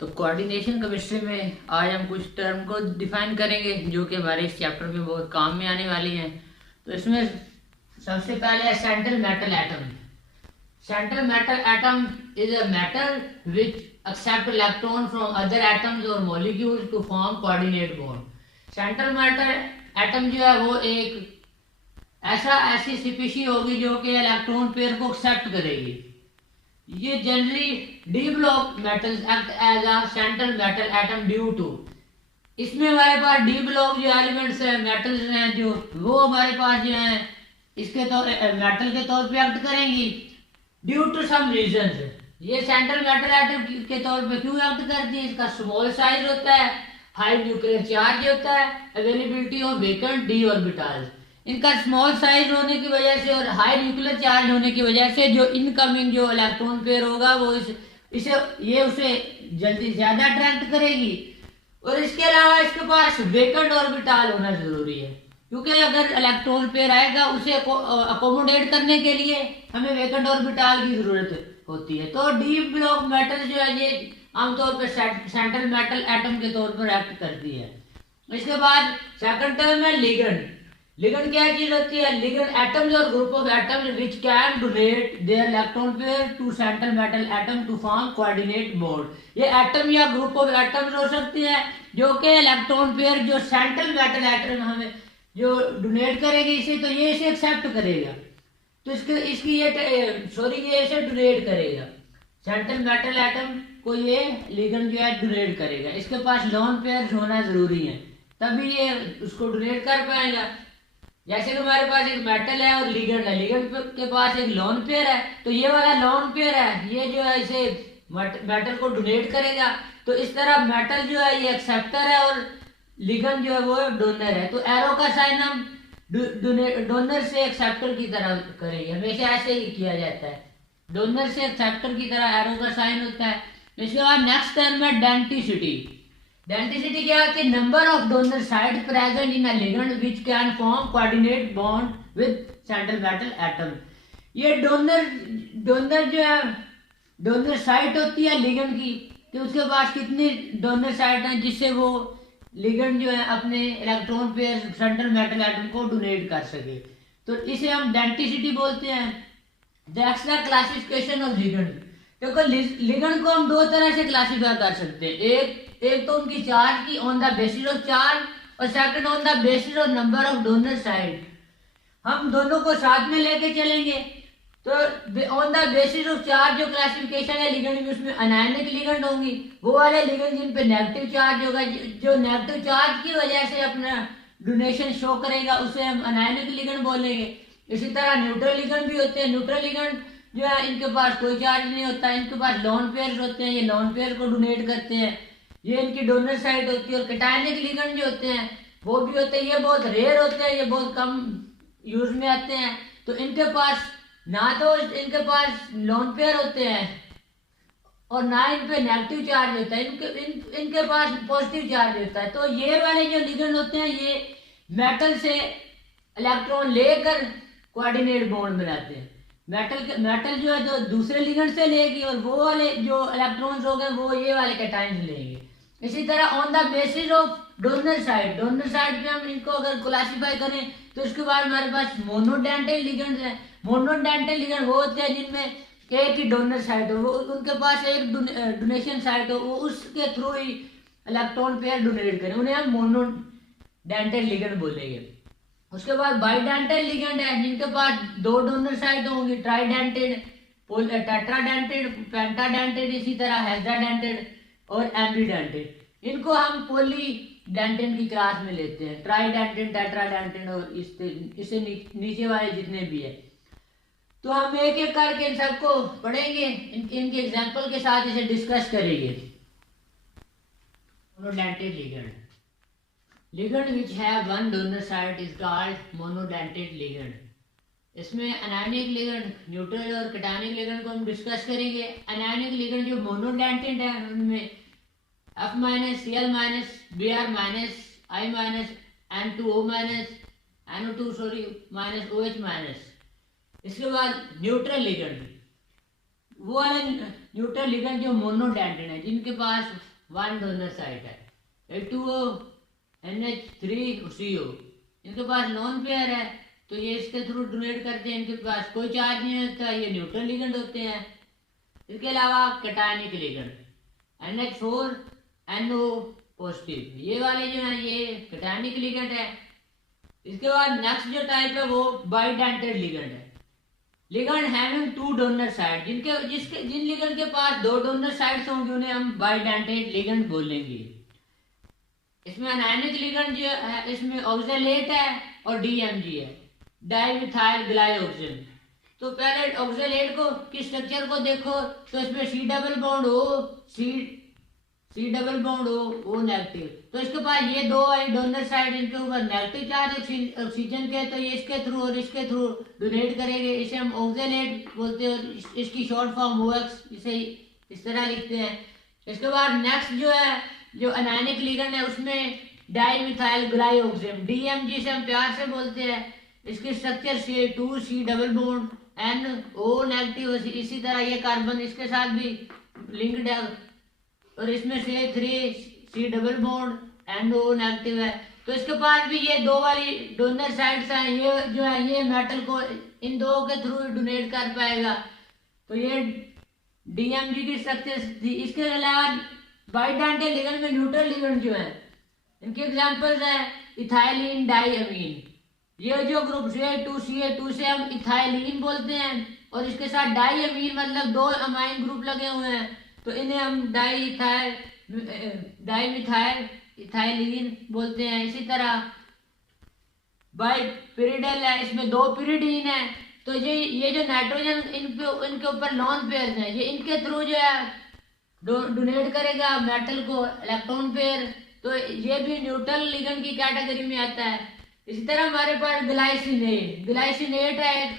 तो coordination chemistry में आज हम कुछ टर्म को डिफाइन करेंगे जो कि हमारे इस चैप्टर में बहुत काम में आने वाली हैं। तो इसमें सबसे पहले है central metal atom. Central metal atom is a metal which accept electron from other atoms और molecules to form coordinate bond. Central metal atom जो है वो एक ऐसी स्पीशी होगी जो कि इलेक्ट्रॉन पेयर को एक्सेप्ट करेगी। ये generally D block metals act as a central metal atom due to, इसमें हमारे पास डी ब्लॉक जो एलिमेंट्स हैं मेटल्स हैं जो वो हमारे पास जो है इसके तौर मेटल के तौर पे एक्ट करेंगी ड्यू टू सम रीजंस। ये सेंट्रल मेटल एटम के तौर पे क्यों एक्ट करती है? इसका स्मॉल साइज होता है, हाई न्यूक्लियर चार्ज होता है, availability of vacant D orbitals. इनका स्मॉल साइज होने की वजह से और हाई न्यूक्लियर चार्ज होने की वजह से जो इनकमिंग जो इलेक्ट्रॉन पेयर होगा वो उसे जल्दी ज्यादा अट्रैक्ट करेगी। और इसके अलावा इसके पास वेकेंट ऑर्बिटल होना जरूरी है, क्योंकि अगर इलेक्ट्रॉन पेयर आएगा उसे अकोमोडेट करने के लिए हमें वेकेंट ऑर्बिटल की जरूरत होती है। तो डी ब्लॉक मेटल जो है ये आमतौर पर सेंट्रल मेटल एटम के तौर पर एक्ट करती है। इसके बाद सेकंड टर्म है लिगेंड। लिगेंड क्या चीज होती है? लिगेंड एटम्स और group of atoms which can donate their electron pair to central metal atom to form coordinate bond. ये एटम या ग्रुप ऑफ एटम्स हो सकती है जो कि इलेक्ट्रॉन पेयर जो सेंट्रल मेटल एटम हमें जो डोनेट करेगी इसे, तो ये इसे एक्सेप्ट करेगा, तो ये इसे डोनेट करेगा। सेंट्रल मेटल एटम को ये लिगेंड जो है डोनेट करेगा। इसके पास लोन पेयर होना जरूरी है तभी ये उसको डोनेट कर पाएगा। जैसे कि हमारे पास एक मेटल है और लिगेंड है, लिगेंड के पास एक लोन पेयर है, तो ये वाला लोन पेयर है ये जो है इसे मेटल को डोनेट करेगा। तो इस तरह मेटल जो है ये एक्सेप्टर है और लिगेंड जो है वो डोनर है। तो एरो का साइन हम डोनर से एक्सेप्टर की तरह करेंगे, हमेशा ऐसे ही किया जाता है, डोनर से एक्सेप्टर की तरह एरो का साइन होता है। इसके बाद नेक्स्ट टर्म है डेंटिसिटी। डेंटिसिटी क्या होती है? Number of donor side present in a ligand which can form coordinate bond with central metal atom. ये डोनर जो है डोनर साइट होती है लिगेंड की, कि उसके पास कितनी डोनर साइट है जिससे वो लिगेंड जो है अपने electron pair central metal atom को डोनेट कर सके। तो इसे हम डेंटिसिटी बोलते हैं। That's the classification of ligand. देखो लिगेंड को हम दो तरह से क्लासिफाई कर सकते हैं, एक तो उनकी चार्ज की on the basis of charge और second on the basis of number of donor side. हम दोनों को साथ में लेके चलेंगे। तो on the basis of charge जो क्लासिफिकेशन है लिगेंड की, उसमें अनायनिक लिगेंड होंगी, वो वाले लिगेंड जिन पे नेगेटिव चार्ज होगा, जो नेगेटिव चार्ज की वजह से अपना डोनेशन शो करेगा उसे हम अनायनिक लिगेंड बोलेंगे। इसी तरह न्यूट्रल लिगेंड भी होते हैं। न्यूट्रल लिगेंड जो है इनके पास कोई चार्ज नहीं होता, इनके पास लोन पेयर होते हैं, ये लोन पेयर को डोनेट करते हैं, ये इनकी डोनर साइड होती है। और कैटायनिक लिगेंड जो होते हैं वो भी होते हैं, ये बहुत रेयर होते हैं, ये बहुत कम यूज में आते हैं। तो इनके पास ना तो इनके पास लोन पेयर होते हैं और ना इन पे नेगेटिव चार्ज होता है, इनके पास पॉजिटिव चार्ज होता है। तो ये वाले जो लिगेंड होते हैं ये मेटल से इलेक्ट्रॉन लेकर कोऑर्डिनेट बॉन्ड बनाते हैं। मेटल जो है जो दूसरे लिगेंड से लेगी और वो वाले जो इलेक्ट्रॉन्स हो गए वो ये वाले कैटायंस लेंगे। इसी तरह on the basis of donor side पे हम इनको अगर क्लासिफाई करें तो इसके बाद हमारे पास मोनोडेंटल लिगेंड्स है। मोनोडेंटल लिगेंड वो होते हैं जिनमें एक ही डोनर साइड हो, वो उनके पास एक डोनेशन साइड हो, वो उसके थ्रू ही इलेक्ट्रॉन पेयर डोनेट करें, उन्हें हम मोनोडेंटल लिगेंड बोलेंगे। उसके बाद बाइडेंटल लिगेंड है जिनके पास दो डोनर साइड होंगी, ट्राइडेंटेड, टेट्राडेंटेड, पेंटाडेंटेड, इसी तरह हेक्साडेंटेड और एम्बीडेंटेड। इनको हम पॉलीडेंटेड की क्लास में लेते हैं, ट्राइडेंटेड, टेट्राडेंटेड और इससे नीचे वाले जितने भी है। तो हम एक एक करके इन सबको पढ़ेंगे, इनके एग्जांपल के साथ इसे डिस्कस करेंगे। Monodentate ligand, ligand which have one donor site is called monodentate ligand। इसमें अनायनिक लिगेंड, न्यूट्रल और कैटायनिक लिगेंड को हम डिस्कस करेंगे। अनायनिक लिगेंड जो मोनोडेंटेट है उनमें F-, Cl-, Br-, I-, N2O-, NO2 -, OH-। इसके बाद न्यूट्रल लिगेंड, वो वाले न्यूट्रल लिगेंड जो मोनोडेंटेड है, जिनके पास वन डोनर साइट है, H2O, NH3CO, इनके पास लॉन पेयर है, तो ये इसके थ्रू डोनेट करते हैं, इनके पास कोई चार्ज नहीं होता, ये न्यूट्रल लिगेंड होते हैं। इसके अलावा कैटायनिक लिगेंड NH4NO पॉजिटिव, ये वाले जो है ये कैटायनिक लिगेंड है। इसके बाद नेक्स्ट जो टाइप है वो बाइडेंटेड लिगेंड है। Ligand having two donor side, जिन लिगेंड के पास दो डोनर साइड्स होंगे उन्हें हम बाइडेंटेड लिगेंड बोलेंगे। इसमें अनायनिक लिगेंड जो है इसमें ऑक्सैलेट है और DMG है, डाइमिथाइल ग्लाइऑक्सिन। तो पहले ऑक्सैलेट को की स्ट्रक्चर को देखो, तो इसमें C double bond O negative, तो इसके पास ये दो डोनर साइड, इनके ऊपर नेगेटिव चार्ज ऑक्सीजन के, तो ये इसके थ्रू और इसके थ्रू डोनेट करेंगे, इसे हम ऑक्सैलेट बोलते हैं और इसकी शॉर्ट फॉर्म OX, इसे इस तरह लिखते हैं। इसके बाद नेक्स्ट जो है जो अनायनिक लिगेंड है उसमें डाइमिथाइल ग्लाइऑक्सिन, DMG से हम प्यार से बोलते हैं। इसकी structure C2C double bond NO negative, इसी तरह ये कार्बन इसके साथ भी लिंक्ड है और इसमें C3C double bond NO negative है। तो इसके पास भी ये दो वाली डोनर साइड्स हैं, ये जो है ये मेटल को इन दो के थ्रू डोनेट कर पाएगा, तो ये DMG की स्ट्रक्चर थी। इसके अलावा बाइडेंटेड लिगेंड में न्यूट्रल लिगेंड जो है इनके एग्जांपल्स है इथाइलिन डाइअमीन, ये जो ग्रुप CH2CH2 से हम इथाइलिन बोलते हैं और इसके साथ डाइअमीन मतलब दो अमाइन ग्रुप लगे हुए हैं, तो इन्हें हम डाइमिथाइल इथाइलिन बोलते हैं। इसी तरह बाइपिरिडल है, इसमें दो पिरिडीन है, तो ये जो नाइट्रोजन इनके ऊपर लॉन पेयर हैं, ये इनके थ्रू जो है डोनेट करेगा मेटल को इलेक्ट्रॉन पेयर, तो ये भी न्यूट्रल लिगेंड की कैटेगरी में आता है। इसी तरह हमारे पास ग्लाइसिनेट है,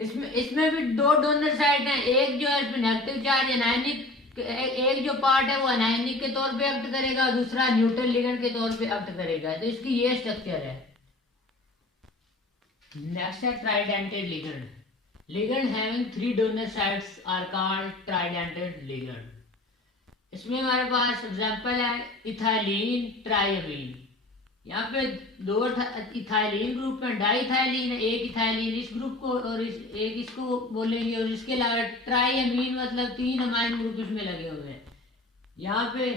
इसमें भी दो डोनर साइड हैं, एक जो है इसमें नेगेटिव चार्ज अनायनिक, एक जो पार्ट है वो अनायनिक के तौर पे एक्ट करेगा और दूसरा न्यूट्रल लिगेंड के तौर पे एक्ट करेगा, तो इसकी ये स्ट्रक्चर है। नेक्स्ट है tridentate ligand. Ligand having 3 donor sides are called tridentate ligand. इसमें हमारे पास एग्जांपल है इथाइलिन ट्राइअमीन, यहाँ पे दो इथाइलिन ग्रुप में डाइथाइलिन है, एक इथाइलिन इस ग्रुप को और एक इसको बोलेंगे, और इसके अलावा ट्राइअमीन मतलब 3 अमाइन ग्रुप इसमें लगे हुए हैं। यहाँ पे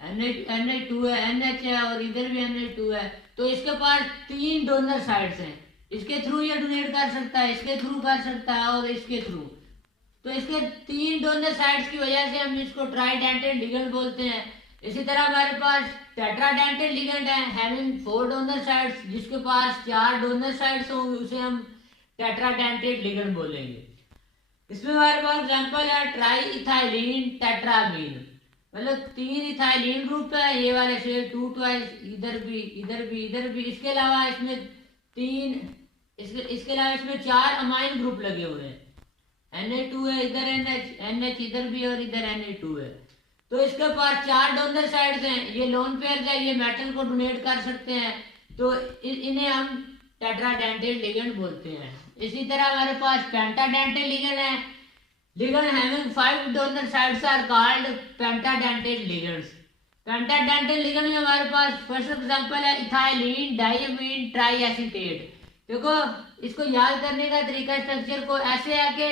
NH2 है, NH है और इधर भी NH2 है, तो इसके पास 3 डोनर साइड्स हैं, इसके थ्रू ये डोनेट कर सकता है, इसके थ्रू कर सकता है और इसके थ्रू, तो इसके 3 डोनर साइड्स की वजह से हम इसको ट्राइडेंटेड लिगेंड बोलते हैं। इसी तरह हमारे पास टेट्राडेंटेड लिगेंड है हैविंग 4 डोनर साइड्स, जिसके पास 4 डोनर साइड्स होंगे उसे हम टेट्राडेंटेड लिगेंड बोलेंगे। इसमें हमारे पास एग्जांपल है ट्राई इथाइलिन टेट्रामीन, मतलब 3 इथाइलिन ग्रुप है, ये वाले से 2 ट्वाइस, इधर भी इधर भी इधर भी। इसके अलावा इसमें 4 अमाइन ग्रुप लगे हुए हैं, Na2 है, इधर NH इधर भी और इधर Na2 है, तो इसके पास 4 डोनर साइड्स हैं, ये लोन पेयर है, ये मेटल को डोनेट कर सकते हैं, तो इन्हें हम टेट्राडेंटेड लिगेंड बोलते हैं। इसी तरह हमारे पास पेंटाडेंटेड लिगेंड है, ligand having 5 donor sides are called pentadentate ligands. Pentadentate ligand में हमारे पास फर्स्ट एग्जांपल है इथाइलिन डाइअमीन ट्राइएसिटेट। देखो इसको याद करने का तरीका स्ट्रक्चर को ऐसे है कि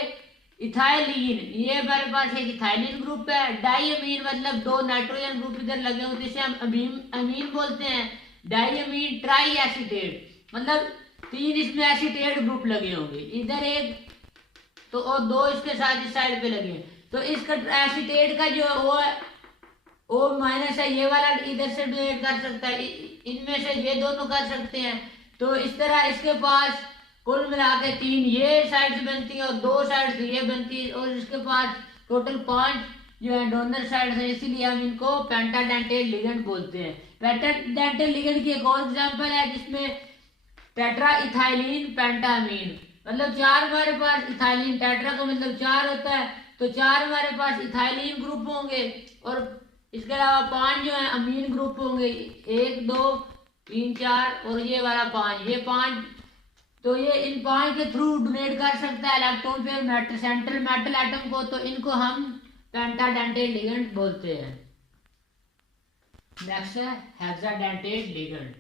इथाइलिन, ये हमारे पास एक इथाइलिन ग्रुप है, डाइअमीन मतलब 2 नाइट्रोजन ग्रुप इधर लगे होते हैं, जिसे हम अमीन बोलते हैं, डाइअमीन ट्राइएसिटेट मतलब 3 इसमें एसिटेट ग्रुप लगे होंगे, इधर एक तो और 2 इसके साथ इस साइड पे लगे, तो इसका एसिटेट का जो O माइनस है, ये वाला इधर से डोनेट कर सकता है, इनमें से ये दोनों कर सकते हैं, तो इस तरह इसके पास कुल मिला के 3 ये साइड्स बनती है और 2 साइड्स ये बनती है, और इसके पास टोटल 5 जो है डोनर साइड्स है, इसीलिए हम इनको पेंटाडेंटेड लिगेंड बोलते हैं। पेंटाडेंटेड लिगेंड की एक और एग्जांपल है जिसमें टेट्रा इथाइलिन पेंटामीन, मतलब 4 हमारे पास इथाइलिन, टेट्रा का मतलब 4 होता है, तो 4 हमारे पास इथाइलिन ग्रुप होंगे और इसके अलावा 5 जो है अमीन ग्रुप होंगे, 1 2 3 4 और ये वाला 5, ये 5 तो ये इन पॉइंट के थ्रू डोनेट कर सकता है electron pair central metal atom को, तो इनको हम पेंटाडेंटेट लिगेंड बोलते हैं। नेक्स्ट है hexadentate ligand.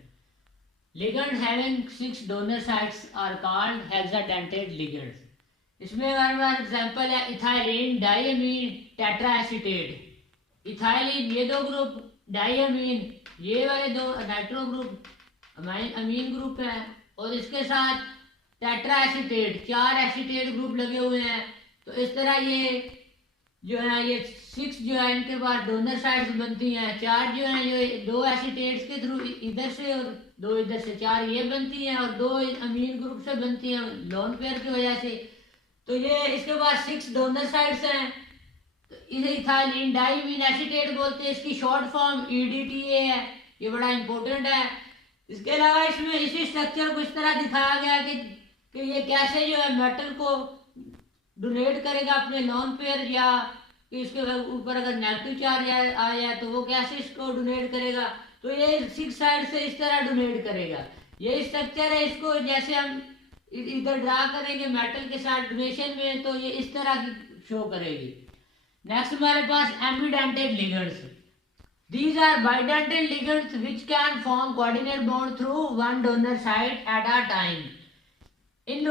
Ligand having 6 donor sites are called hexadentate ligands. इसमें हमारे पास एग्जांपल है इथाइलिन, डाइअमीन, टेट्राएसीटेट। इथाइलिन ये 2 ग्रुप, डाइअमीन ये वाले 2 नाइट्रो ग्रुप अमीन ग्रुप है, और इसके साथ टेट्राएसीटेट 4 एसीटेट ग्रुप लगे हुए हैं। तो इस तरह ये जो है ये 6 जो है इनके पास डोनर साइड्स बनती हैं, 4 जो है ये 2 एसीटेट्स के थ्रू इधर से और 2 इधर से, 4 ये बनती हैं और 2 अमीन ग्रुप से बनती हैं लोन पेयर की वजह से। तो ये इसके पास 6 डोनर साइड्स हैं। तो इसे इथाइलिन डाइमीन एसीटेट बोलते हैं। इसकी शॉर्ट फॉर्म EDTA है, ये बड़ा इंपॉर्टेंट है। इसके अलावा इसमें इसी स्ट्रक्चर को इस तरह दिखाया गया कि ये कैसे जो है मेटल को डोनेट करेगा अपने लोन पेयर, या कि इसके ऊपर अगर नेगेटिव चार्ज आ जाए तो वो कैसे इसको डोनेट करेगा। तो ये 6 साइड से इस तरह डोनेट करेगा। ये स्ट्रक्चर है, इसको जैसे हम इधर ड्रा करेंगे मेटल के साथ डोनेशन में, तो ये इस तरह की शो करेगी। नेक्स्ट हमारे पास ambidentate ligands. These are bidentate ligands which can form coordinate bond through one donor site at a time. In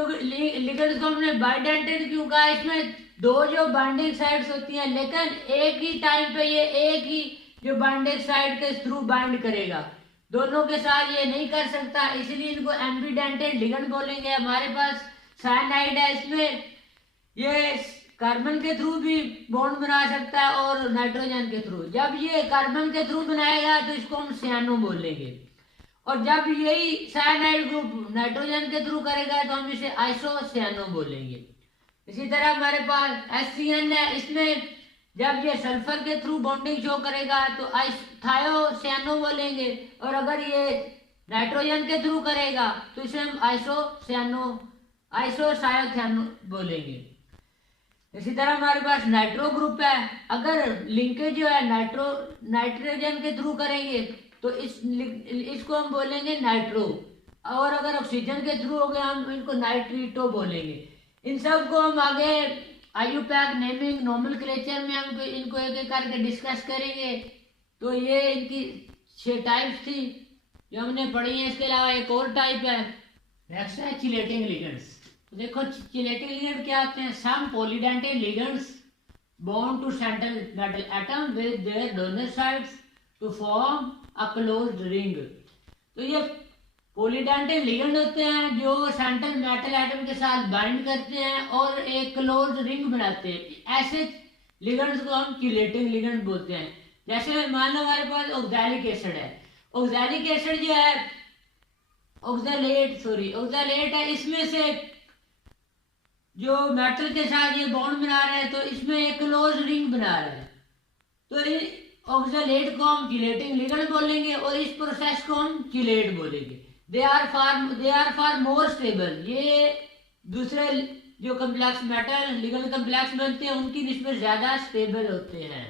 ligands को हमने बाइडेंटेड क्यों कहा? इसमें 2 जो बाइंडिंग साइड्स होती हैं, लेकिन एक ही टाइम पे ये एक ही जो बाइंडिंग साइड के थ्रू बाइंड करेगा, दोनों के साथ ये नहीं कर सकता, इसलिए इनको एम्बीडेंटेड लिगेंड बोलेंगे। हमारे पास साइनाइड है, इसमें ये कार्बन के थ्रू भी बॉन्ड बना सकता है और नाइट्रोजन के थ्रू। जब ये कार्बन के थ्रू बनाएगा तो इसको हम सियानो बोलेंगे, और जब यही साइनाइड ग्रुप नाइट्रोजन के थ्रू करेगा तो हम इसे आइसोसियानो बोलेंगे। इसी तरह हमारे पास HCN है, इसमें जब ये सल्फर के थ्रू बॉन्डिंग शो करेगा तो थायोसियानो बोलेंगे, और अगर ये नाइट्रोजन के थ्रू करेगा तो इसे हम आइसोसायोथियानो बोलेंगे। इसी तरह हमारे पास नाइट्रो ग्रुप है, अगर लिंकेज जो है नाइट्रोजन के थ्रू करेंगे तो इसको हम बोलेंगे नाइट्रो, और अगर ऑक्सीजन के थ्रू हो गया हम इनको नाइट्रीटो बोलेंगे। इन सब को हम आगे IUPAC नेमिंग नोमेनक्लेचर में हम इनको एक एक करके डिस्कस करेंगे। तो ये इनकी 6 टाइप्स थी जो हमने पढ़ी है। इसके अलावा एक और टाइप है, नेक्स्ट है चिलेटिंग लिगेंड्स। तो देखो चिलेटिंग लिगेंड क्या होते हैं? Some polydentate ligands bond to central metal atom with their donor sides to form a closed ring. तो ये पॉलीडेंटेट लिगेंड होते हैं जो सेंट्रल मेटल एटम के साथ बाइंड करते हैं और एक क्लोज्ड रिंग बनाते हैं। ऐसे लिगेंड्स को हम चिलेटिंग लिगेंड बोलते हैं। जैसे मान लो हमारे पास ऑक्सैलिक एसिड है, ऑक्सैलिक एसिड जो है ऑक्सैलेट है, इसमें से जो मेटल के साथ ये बॉन्ड बना रहा है तो इसमें एक क्लोज रिंग बना रहा है। तो ऑक्सैलेट को हम चिलेटिंग लिगेंड बोलेंगे और इस प्रोसेस को हम चिलेट बोलेंगे। They are for more stable. ये दूसरे जो कम्प्लेक्स मेटल लिगेंड कम्प्लेक्स बनते हैं उनकी निस्बत ज्यादा स्टेबल होते हैं।